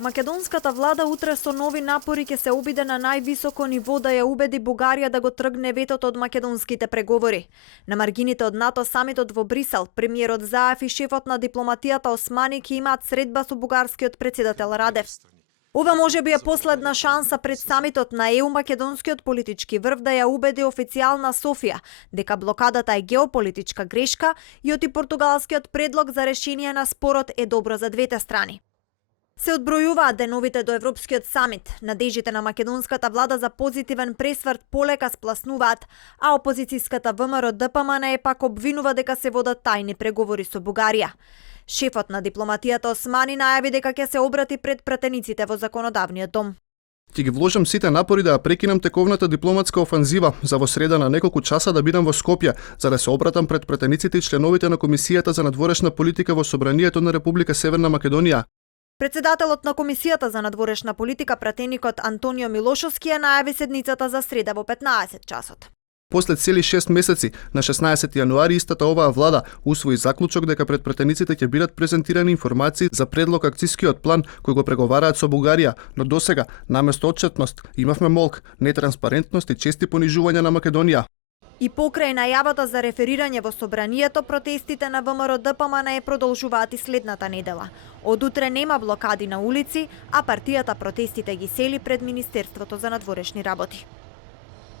Македонската влада утре со нови напори ќе се обиде на највисоко ниво да ја убеди Бугарија да го тргне ветото од македонските преговори. На маргините од НАТО самитот во Брисел, премиерот Заев и шефот на дипломатијата Османи ќе имаат средба со бугарскиот претседател Радев. Ова може би е последна шанса пред самитот на ЕУ македонскиот политички врв да ја убеди официјална Софија дека блокадата е геополитичка грешка и оти португалскиот предлог за решение на спорот е добро за двете страни. Се одбројуваат деновите до Европскиот самит. Надежите на македонската влада за позитивен пресврт полека спласнуваат, а опозицијската ВМРО ДПМН пак обвинува дека се водат тајни преговори со Бугарија. Шефот на дипломатијата Османи најави дека ќе се обрати пред пратениците во законодавниот дом. Ќе ги вложам сите напори да ја прекинам тековната дипломатска офанзива за во среда на неколку часа да бидам во Скопје, за да се обратам пред пратениците и членовите на Комисијата за надворешна политика во Собранието на Република Северна Македонија. Председателот на Комисијата за надворешна политика, пратеникот Антонио Милошовски, ја најави седницата за среда во 15 часот. После цели 6 месеци, на 16 јануари истата оваа влада усвои заклучок дека пред пратениците ќе бидат презентирани информации за предлог акцискиот план кој го преговараат со Бугарија, но досега наместо отчетност имавме молк, нетранспарентност и чести понижувања на Македонија. И покрај најавата за реферирање во Собранието, протестите на ВМРО ДПМН продолжуваат и следната недела. Од утре нема блокади на улици, а партијата протестите ги сели пред Министерството за надворешни работи.